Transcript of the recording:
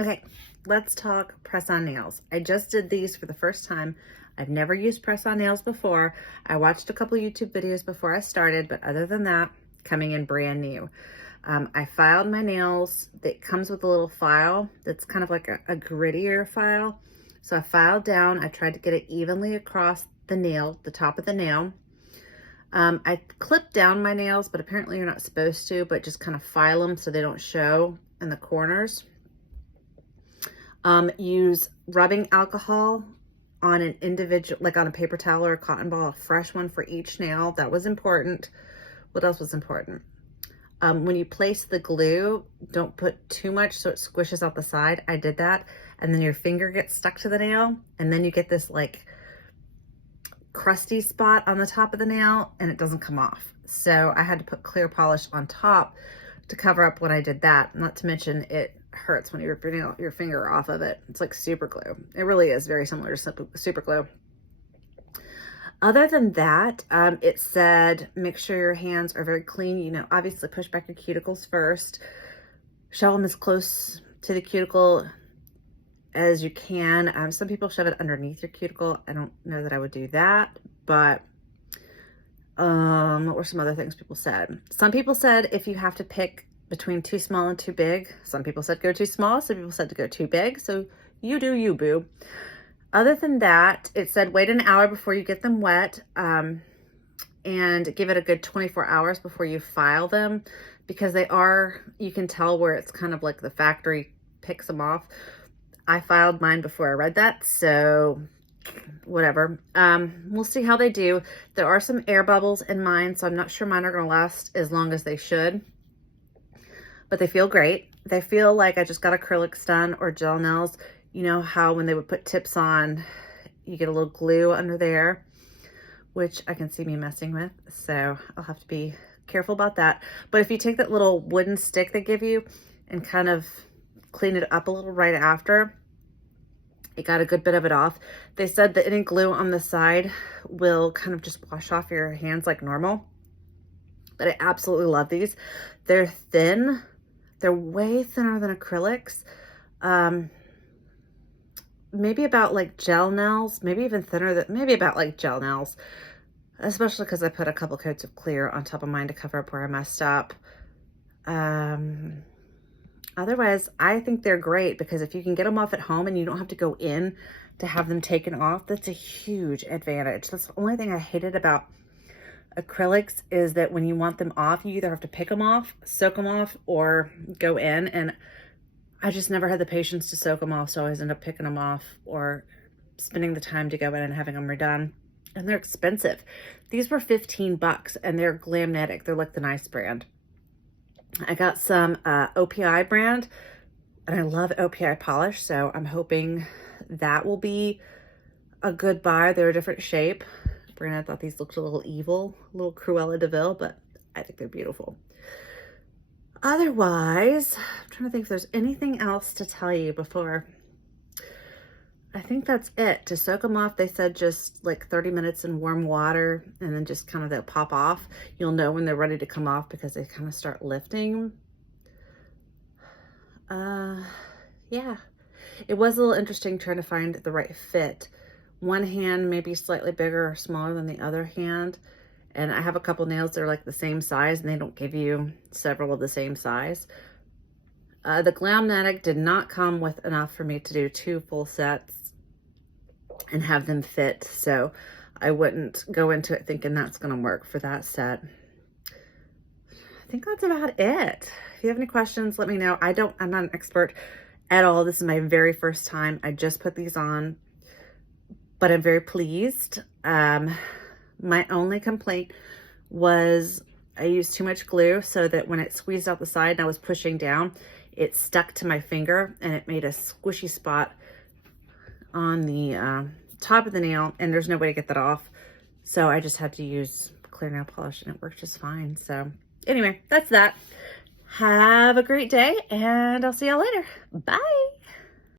Okay, let's talk press-on nails. I just did these for the first time. I've never used press-on nails before. I watched a couple YouTube videos before I started, but other than that, coming in brand new. I filed my nails. It comes with a little file that's kind of like a grittier file. So I filed down. I tried to get it evenly across the nail, the top of the nail. I clipped down my nails, but apparently you're not supposed to, but just kind of file them so they don't show in the corners. Use rubbing alcohol on an individual, like on a paper towel or a cotton ball, a fresh one for each nail. That was important. What else was important? When you place the glue, don't put too much so it squishes out the side. I did that. And then your finger gets stuck to the nail. And then you get this like crusty spot on the top of the nail and it doesn't come off. So I had to put clear polish on top to cover up when I did that. Not to mention it hurts when you rip your finger off of it. It's like super glue. It really is very similar to super glue. Other than that, it said, make sure your hands are very clean. You know, obviously push back your cuticles first. Shove them as close to the cuticle as you can. Some people shove it underneath your cuticle. I don't know that I would do that, but what were some other things people said? Some people said if you have to pick between too small and too big. Some people said go too small. Some people said to go too big. So you do you, boo. Other than that, it said wait an hour before you get them wet, and give it a good 24 hours before you file them, because they are, you can tell where it's kind of like the factory picks them off. I filed mine before I read that, so whatever. We'll see how they do. There are some air bubbles in mine, so I'm not sure mine are going to last as long as they should, but they feel great. They feel like I just got acrylics done or gel nails. You know how when they would put tips on, you get a little glue under there, which I can see me messing with. So I'll have to be careful about that. But if you take that little wooden stick they give you and kind of clean it up a little right after, it got a good bit of it off. They said that any glue on the side will kind of just wash off your hands like normal. But I absolutely love these. They're thin. They're way thinner than acrylics. Maybe about like gel nails, maybe even thinner than, maybe about like gel nails, especially because I put a couple coats of clear on top of mine to cover up where I messed up. Otherwise, I think they're great because if you can get them off at home and you don't have to go in to have them taken off, that's a huge advantage. That's the only thing I hated about acrylics, is that when you want them off, you either have to pick them off, soak them off, or go in. And I just never had the patience to soak them off, so I always end up picking them off or spending the time to go in and having them redone. And they're expensive. These were 15 bucks, and they're Glamnetic. They're like the nice brand. I got some OPI brand, and I love OPI polish, so I'm hoping that will be a good buy. They're a different shape. Brandon thought these looked a little evil, a little Cruella de Vil, but I think they're beautiful. Otherwise, I'm trying to think if there's anything else to tell you before. I think that's it. To soak them off, they said just like 30 minutes in warm water, and then just kind of they'll pop off. You'll know when they're ready to come off because they kind of start lifting. Yeah. It was a little interesting trying to find the right fit. One hand may be slightly bigger or smaller than the other hand. And I have a couple nails that are like the same size, and they don't give you several of the same size. The Glamnetic did not come with enough for me to do 2 full sets and have them fit. So I wouldn't go into it thinking that's going to work for that set. I think that's about it. If you have any questions, let me know. I'm not an expert at all. This is my very first time. I just put these on, but I'm very pleased. My only complaint was I used too much glue, so that when it squeezed out the side and I was pushing down, it stuck to my finger and it made a squishy spot on the top of the nail, and there's no way to get that off. So I just had to use clear nail polish and it worked just fine. So anyway, that's that. Have a great day, and I'll see y'all later. Bye.